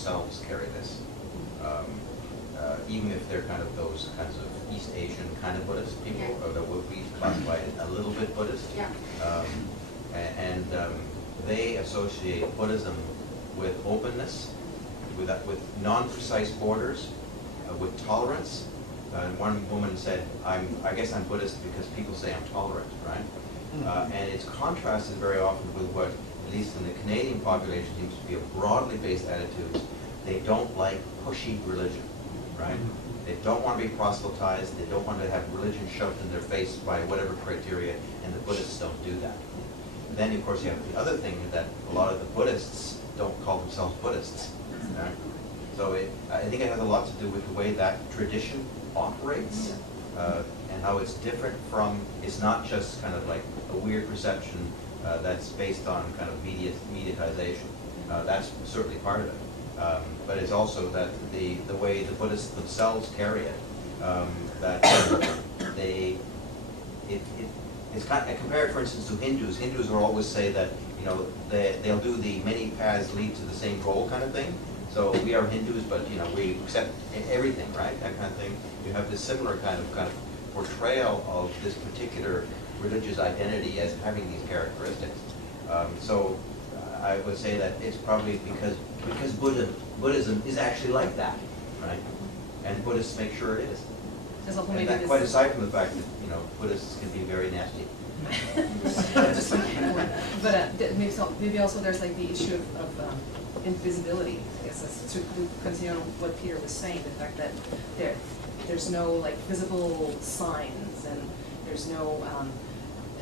themselves carry this. Even if they're kind of those kinds of East Asian kind of Buddhist people, Yeah. or that would be classified a little bit Buddhist. Yeah. And they associate Buddhism with openness, with non-precise borders, with tolerance. And one woman said, I guess I'm Buddhist because people say I'm tolerant, right? And it's contrasted very often with what, at least in the Canadian population, seems to be a broadly based attitude. They don't like pushy religion, right? They don't want to be proselytized. They don't want to have religion shoved in their face by whatever criteria, and the Buddhists don't do that. And then, of course, you have the other thing that a lot of the Buddhists don't call themselves Buddhists. Right? So I think it has a lot to do with the way that tradition operates, and how it's different from, it's not just kind of like a weird perception that's based on kind of mediatization. That's certainly part of it. But it's also that the way the Buddhists themselves carry it, that it's kind of, I compare it, for instance, to Hindus. Hindus will always say that, you know, they'll do the many paths lead to the same goal kind of thing. So we are Hindus, but you know, we accept everything, right? That kind of thing. You have this similar kind of portrayal of this particular religious identity as having these characteristics. So I would say that it's probably because Buddhism is actually like that, right? And Buddhists make sure it is. And that, quite aside from the fact that, you know, Buddhists can be very nasty. But maybe also there's like the issue of invisibility. I guess that's to continue on what Peter was saying, the fact that there's no like visible signs, and there's no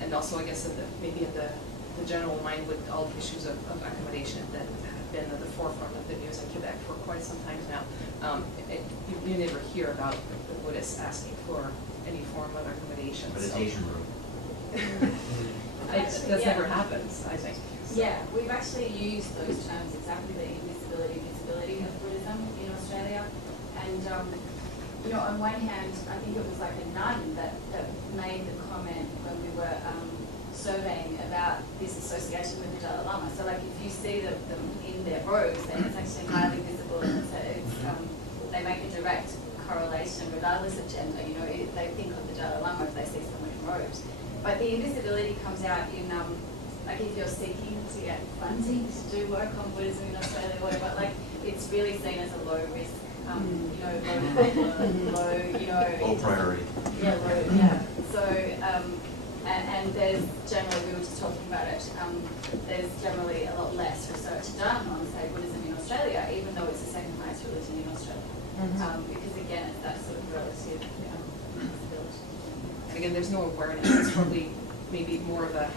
and also I guess maybe in the general mind with all the issues of accommodation that have been at the forefront of the news in Quebec for quite some time now. You never hear about the Buddhists asking for any form of accommodation. Meditation room. That never happens, I think. So. Yeah, we've actually used those terms exactly, the invisibility, visibility of Buddhism in Australia. And, you know, on one hand, I think it was like a nun that made the comment when we were surveying about this association with the Dalai Lama. So, like, if you see them in their robes, then it's actually highly visible, and they make a direct correlation regardless of gender. You know, they think of the Dalai Lama if they see someone in robes. But the invisibility comes out in, like, if you're seeking to get funding to do work on Buddhism in Australia or whatever, like, it's really seen as a low risk, you know, low, you know. Low priority. Yeah, low, yeah. So, and there's generally, we were just talking about it, there's generally a lot less research done on, say, Buddhism in Australia, even though it's the second highest religion in Australia. Because, again, it's that sort of relative visibility. And again, there's no awareness. It's probably maybe more of a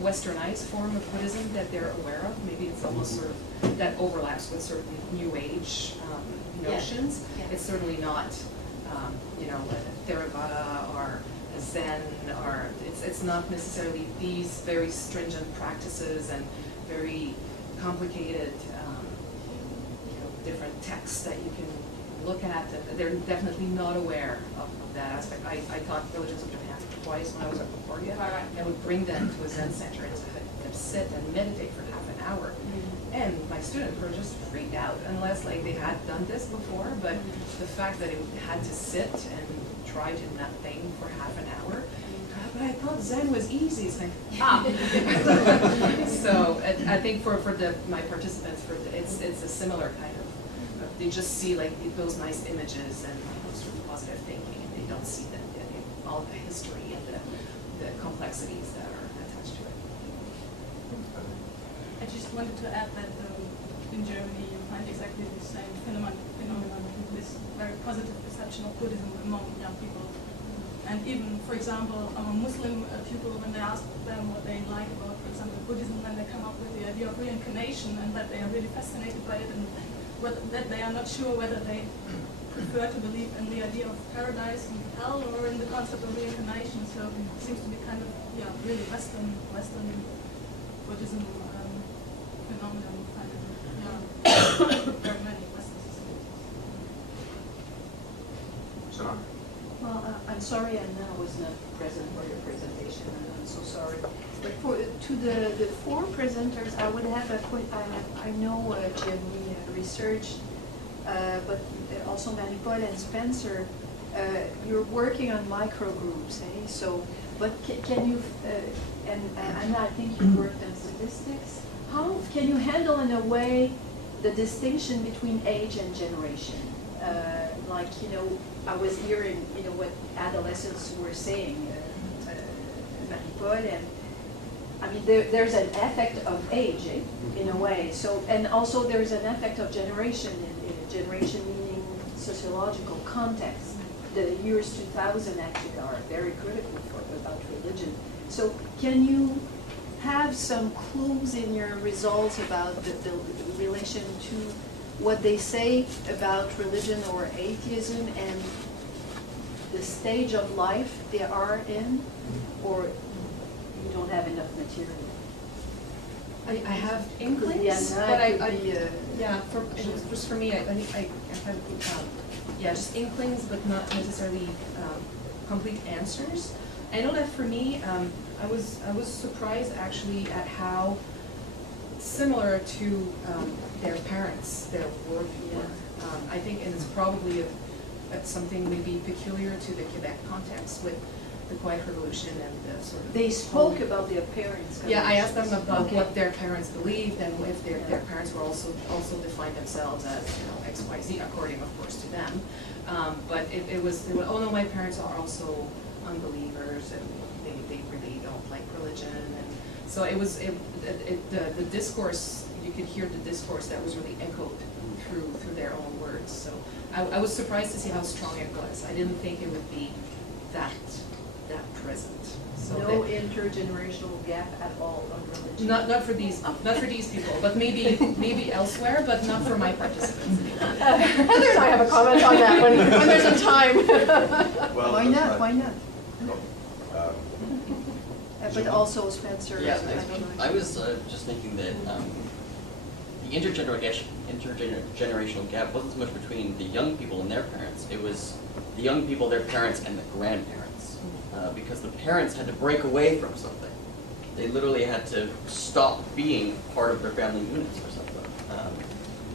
westernized form of Buddhism that they're aware of. Maybe it's almost sort of that overlaps with sort of New Age notions. Yeah. It's certainly not, you know, Theravada or Zen, or it's not necessarily these very stringent practices and very complicated, you know, different texts that you can look at. They're definitely not aware of that aspect. I taught Religions of Japan twice when I was at Concordia. Right. I would bring them to a Zen center and have them sit and meditate for half an hour. And my students were just freaked out unless like they had done this before, but the fact that it had to sit and try to not think for half an hour. But I thought Zen was easy. It's like, So I think for my participants, it's a similar kind of, they just see like those nice images and sort of positive thinking, and they don't see all the history and the complexities that are attached to it. I just wanted to add that in Germany you find exactly the same phenomenon, this very positive perception of Buddhism among young people. And even, for example, among Muslim people, when they ask them what they like about, for example, Buddhism, then they come up with the idea of reincarnation, and that they are really fascinated by it, and that they are not sure whether they prefer to believe in the idea of paradise and hell or in the concept of reincarnation. So it seems to be kind of, really Western Buddhism phenomenon. Very many Western societies. So, Well, I'm sorry, Anna was not present for your presentation, and I'm so sorry. But to the four presenters, I would have I know Giovanni researched, but also Marie-Paul and Spencer, you're working on microgroups, eh? So, but can you, and Anna, I think you worked on statistics. How can you handle in a way the distinction between age and generation? Like, I was hearing, what adolescents were saying, Marie-Paul, and I mean, there's an effect of age, in a way. So, and also there's an effect of generation, generation meaning sociological context. The years 2000 actually are very critical about religion. So, can you have some clues in your results about the relation to what they say about religion or atheism and the stage of life they are in, or you don't have enough material? I have inklings, Yeah, but just for me, I think I have just inklings, but not necessarily complete answers. I know that for me, I was surprised actually at how similar to their parents, their worldview. I think, and it's probably something maybe peculiar to the Quebec context with the Quiet Revolution and the sort of. They spoke about their parents. Yeah, I asked them about Okay. what their parents believed and if their parents were also defined themselves as X, Y, Z, according of course to them. But it was oh no, my parents are also unbelievers and they really don't like religion, and so it was the discourse, you could hear the discourse that was really echoed through their own words. So I was surprised to see how strong it was. I didn't think it would be that present. So No intergenerational gap at all on religion. not for these people, but maybe elsewhere, but not for my participants. Heather and I have a comment on that when there's a time. Well, Why not? Why not? Um, But also Spencer. Yeah, I don't know. I was just thinking that the intergenerational gap wasn't so much between the young people and their parents. It was the young people, their parents, and the grandparents. Because the parents had to break away from something. They literally had to stop being part of their family units or something.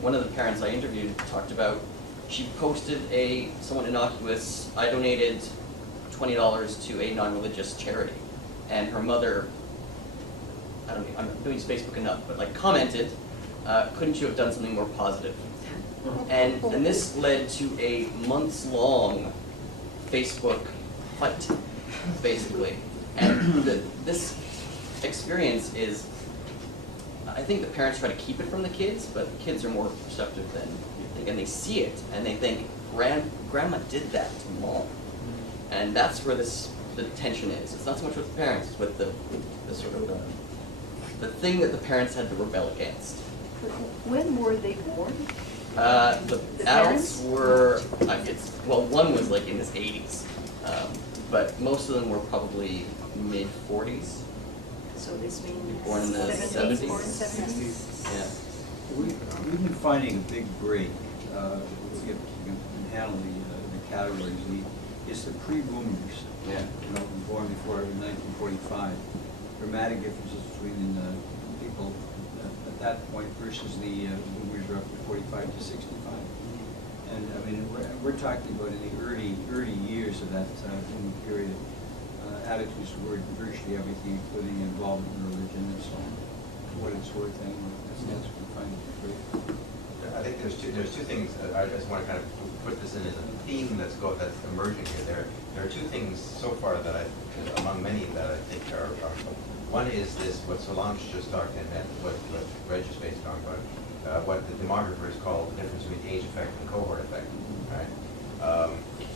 One of the parents I interviewed talked about, she posted somewhat innocuous, I donated $20 to a non-religious charity. And her mother, I don't know, I'm doing Facebook enough, but like commented, couldn't you have done something more positive? And this led to a months-long Facebook fight, basically. And this experience is, I think the parents try to keep it from the kids, but the kids are more perceptive than you think, and they see it, and they think, Grandma did that to Mom. And that's where the tension is. It's not so much with the parents, it's with the sort of the thing that the parents had to rebel against. When were they born? The The adults parents? were, one was like in his 80s, but most of them were probably mid-40s. So this means Born in the 70s, born 70s. 70s? Yeah. We've been finding a big break, if you can handle the categories. It's the pre-boomers, Yeah. born before 1945. Dramatic differences between people at that point versus the boomers who are up to 45 to 65. And I mean, we're talking about in the early years of that boom period, attitudes toward virtually everything, including involvement in religion and so on. For what it's worth, anyway, that's what we find great. I think there's two things. I just want to kind of put this in as a theme that's emerging here. There are two things so far that among many that I think are one is this, what Solange just talked and what Reg is based on, what the demographers call the difference between age effect and cohort effect, right?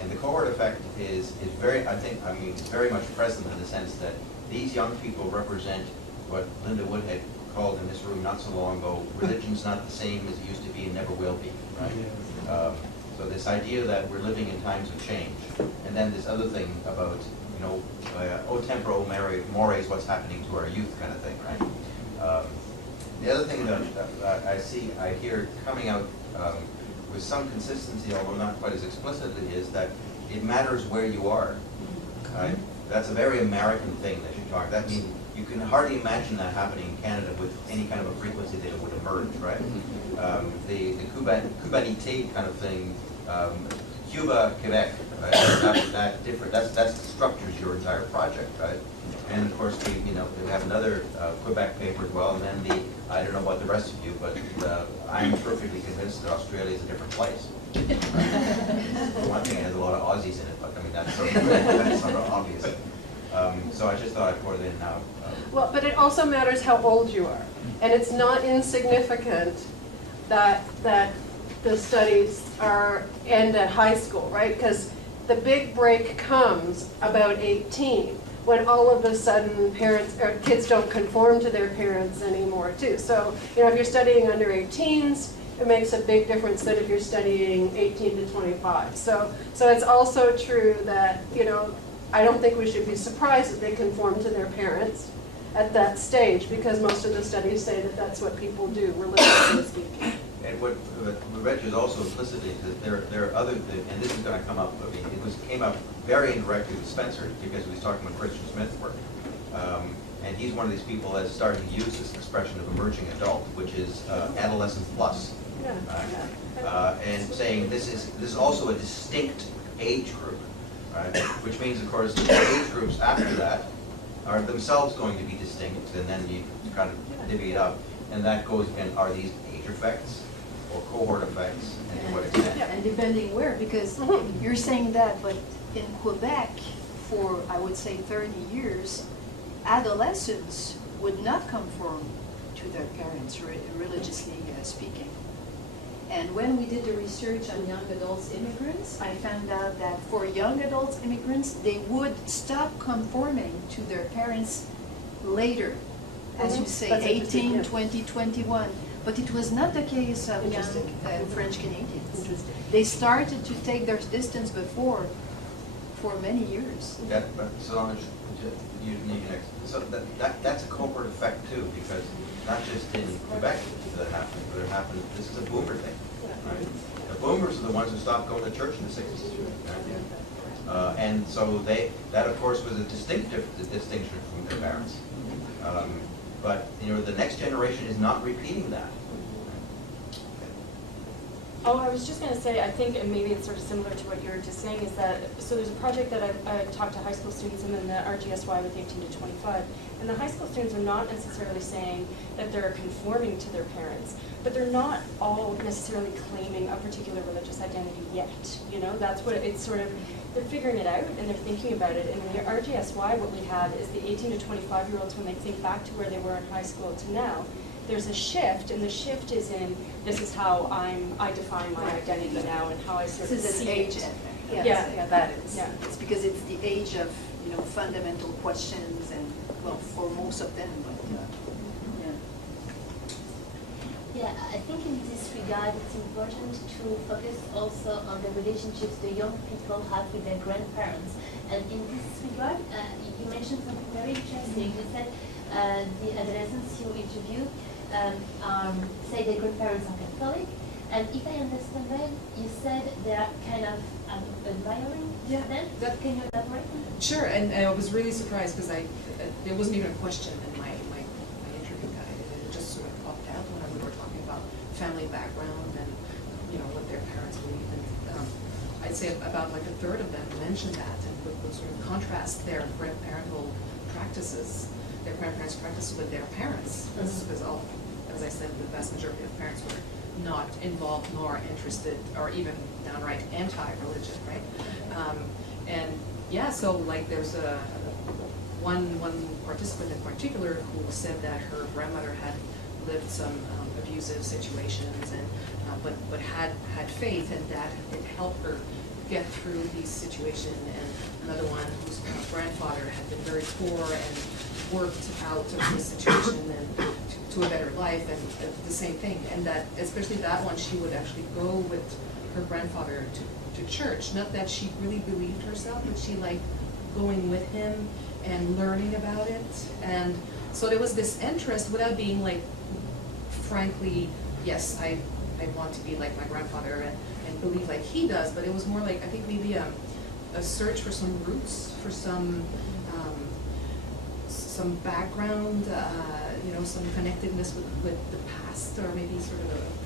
And the cohort effect is very, it's very much present in the sense that these young people represent what Linda Woodhead called in this room not so long ago, religion's not the same as it used to be and never will be, right? So this idea that we're living in times of change, and then this other thing about, o tempora, o mores, what's happening to our youth kind of thing, right? The other thing that I hear coming out with some consistency, although not quite as explicitly, is that it matters where you are. right? That's a very American thing that you talk, that means, you can hardly imagine that happening in Canada with any kind of a frequency that it would emerge, right? The Cubanite kind of thing, Cuba, Quebec, right? That different, that structures your entire project, right? And of course, we have another Quebec paper as well, and then I don't know about the rest of you, but I'm perfectly convinced that Australia is a different place. For one thing, it has a lot of Aussies in it, but I mean, that's sort of obvious. So I just thought I'd pour it in now. Well, but it also matters how old you are. And it's not insignificant that the studies end at high school, right? Because the big break comes about 18, when all of a sudden parents or kids don't conform to their parents anymore too. So, if you're studying under 18s, it makes a big difference than if you're studying 18 to 25. So it's also true that, I don't think we should be surprised that they conform to their parents at that stage, because most of the studies say that that's what people do, religiously speaking. And what Reg is also implicitly, that there are other, and this is going to come up, I mean, came up very indirectly with Spencer, because he was talking about Christian Smith's work. And he's one of these people that's starting to use this expression of emerging adult, which is adolescence plus. And saying this is also a distinct age group, right? Which means, of course, the age groups after that are themselves going to be distinct, and then you kind of divvy it up. And that goes, and are these age effects or cohort effects, and to what extent? And depending where, because you're saying that, but in Quebec, for I would say 30 years, adolescents would not conform to their parents, religiously speaking. And when we did the research on young adults immigrants, I found out that for young adults immigrants, they would stop conforming to their parents later, as you say, That's 18, interesting, yeah. 20, 21. But it was not the case of young Interesting. French Canadians. Interesting. They started to take their distance before for many years. Yeah, but Solange, you next. So that's a cohort effect too, because not just in Quebec that happened, but it happened, this is a boomer thing, right? The boomers are the ones who stopped going to church in the 60s. Right? And so that of course was a distinction from their parents. But the next generation is not repeating that. Oh, I was just going to say, I think, and maybe it's sort of similar to what you were just saying, is that, so there's a project that I talked to high school students and then the RGSY with 18 to 25, and the high school students are not necessarily saying that they're conforming to their parents, but they're not all necessarily claiming a particular religious identity yet, that's what it's sort of, they're figuring it out and they're thinking about it, and in the RGSY what we have is the 18 to 25-year-olds, when they think back to where they were in high school to now, there's a shift, and the shift is in, this is how I define my identity now and how I sort of This is an see age it. effect. Yeah, that is. Yeah. It's because it's the age of, fundamental questions, and, well, for most of them, but, Yeah, I think in this regard, it's important to focus also on the relationships the young people have with their grandparents. And in this regard, you mentioned something very interesting. You said the adolescents you interviewed say their grandparents are Catholic. And if I understand well, you said they are kind of admiring them. Can you elaborate on that? Sure, and I was really surprised because there wasn't even a question in my interview guide. It just sort of popped out when we were talking about family background and what their parents believe. And I'd say about like a third of them mentioned that and would sort of contrast their grandparental practices, their grandparents' practices with their parents. Because all, as I said, the vast majority of parents were not involved nor interested or even downright anti-religion, right? And yeah, so like there's one participant in particular who said that her grandmother had lived some abusive situations and but had faith, and that it helped her get through these situations. And another one whose grandfather had been very poor and worked out of this situation and to a better life, and the same thing. And that, especially that one, she would actually go with her grandfather to church. Not that she really believed herself, but she liked going with him and learning about it. And so there was this interest without being like, frankly, yes, I want to be like my grandfather and believe like he does, but it was more like, I think maybe a a search for some roots, for some background, you know, some connectedness with the past, or maybe sort of a